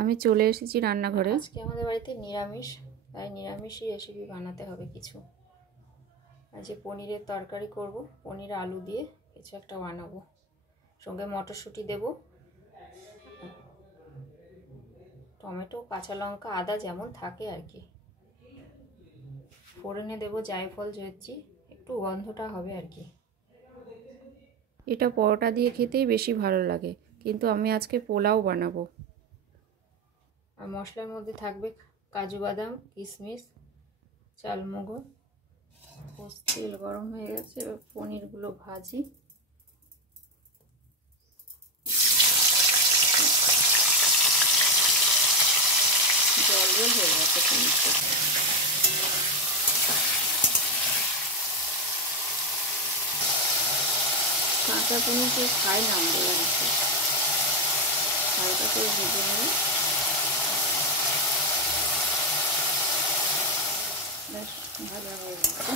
আমি চলে এসেছি রান্নাঘরে। আজকে আমাদের বাড়িতে নিরামিষ, তাই নিরামিষই রেসিপি বানাতে হবে কিছু। আজ পনিরের তরকারি করব, পনির আলু দিয়ে কিছু একটা বানাবো, সঙ্গে মটরশুঁটি দেব, টমেটো, কাঁচা লঙ্কা, আদা যেমন থাকে আর কি। ফোড়নে দেব জায়ফল, জয়ত্রী, একটু গন্ধটা হবে আর কি। এটা পরোটা দিয়ে খেতেই বেশি ভালো লাগে, কিন্তু আমি আজকে পোলাও বানাবো। আর মশলার মধ্যে থাকবে কাজু বাদাম, কিশমিশ, চালমগজ। তেল গরম হয়ে গেছে, এবার পনিরগুলো ভাজি। জল জল হয়ে গেছে পনিরটা। কাঁচা পনির কেউ খায় না আমাদের বাড়িতে, হালকা করে ভেজে নেবে। বেশ ভাজা হয়ে গেছে।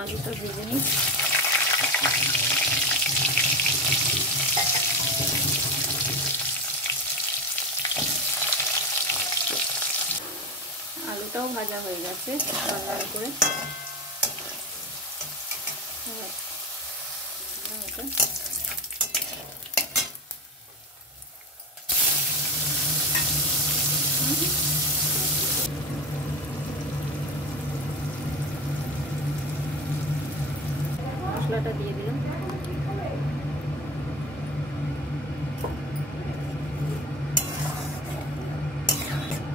আলুটা ভেজে নিই। আলুটাও ভাজা হয়ে গেছে লাল লাল করে। মশলাটা দিয়ে দিলাম।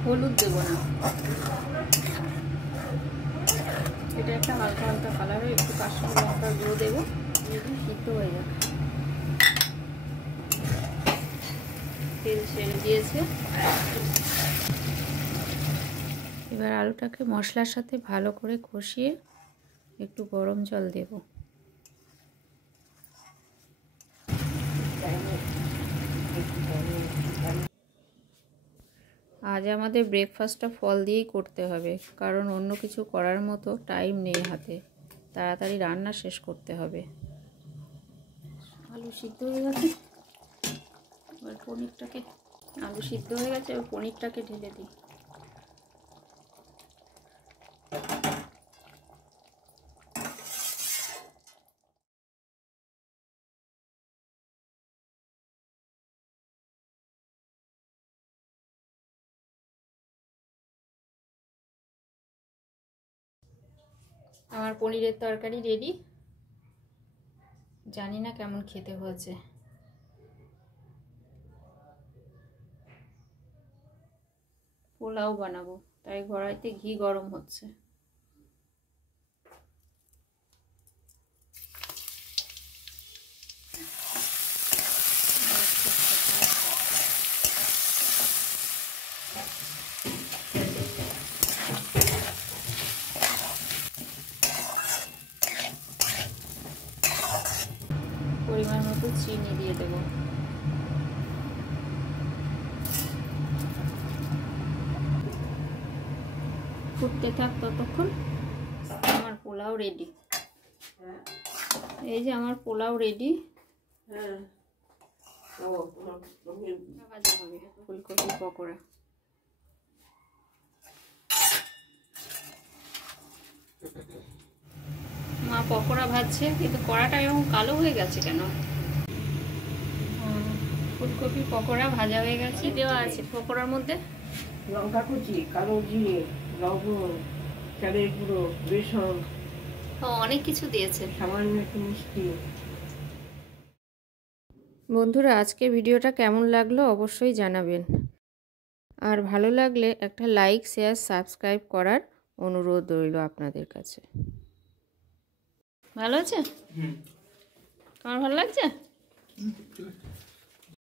হলুদ দেব না, এটা একটা হালকা হালকা কালার হয়। একটু কাশ্মীরি লঙ্কার গুঁড়ো দেবো, সিদ্ধ হয়ে যাবে। তেল ছেড়ে দিয়েছে। এবার আলুটাকে মশলার সাথে ভালো করে কষিয়ে একটু গরম জল দেব। আজ আমাদের ব্রেকফাস্টটা ফল দিয়েই করতে হবে, কারণ অন্য কিছু করার মতো টাইম নেই হাতে, তাড়াতাড়ি রান্না শেষ করতে হবে। আলু সিদ্ধ হয়ে গেছে, এবার পনিরটাকে, আলু সিদ্ধ হয়ে গেছে, এবার পনিরটাকে ঢেলে দিই। আমার পনিরের তরকারি রেডি। জানি না কেমন খেতে হয়েছে। পোলাও বানাবো, তাই কড়াইতে ঘি গরম হচ্ছে। পরিমাণ মতো চিনি দিয়ে দেব। ফুটতে থাক ততক্ষণ। আমার পোলাও রেডি। এই যে আমার পোলাও রেডি। ভাজা হবে ফুলকপি পকোড়া। মা পকোড়া ভাজছে, কিন্তু কড়াটা এরকম কালো হয়ে গেছে কেন? ফুলকপি পকোড়া ভাজা হয়ে গেছে। কি দেওয়া আছে পকোড়ার মধ্যে? লঙ্কা কুচি, কালো জিরে, লবণ, চালের গুঁড়ো, বেসন, অনেক কিছু দিয়েছে, সামান্য একটু মিষ্টি। বন্ধুরা, আজকে ভিডিওটা কেমন লাগলো অবশ্যই জানাবেন। আর ভালো লাগলে একটা লাইক, শেয়ার, সাবস্ক্রাইব করার অনুরোধ রইল আপনাদের কাছে। ভালো আছে? তোমার ভালো লাগছে?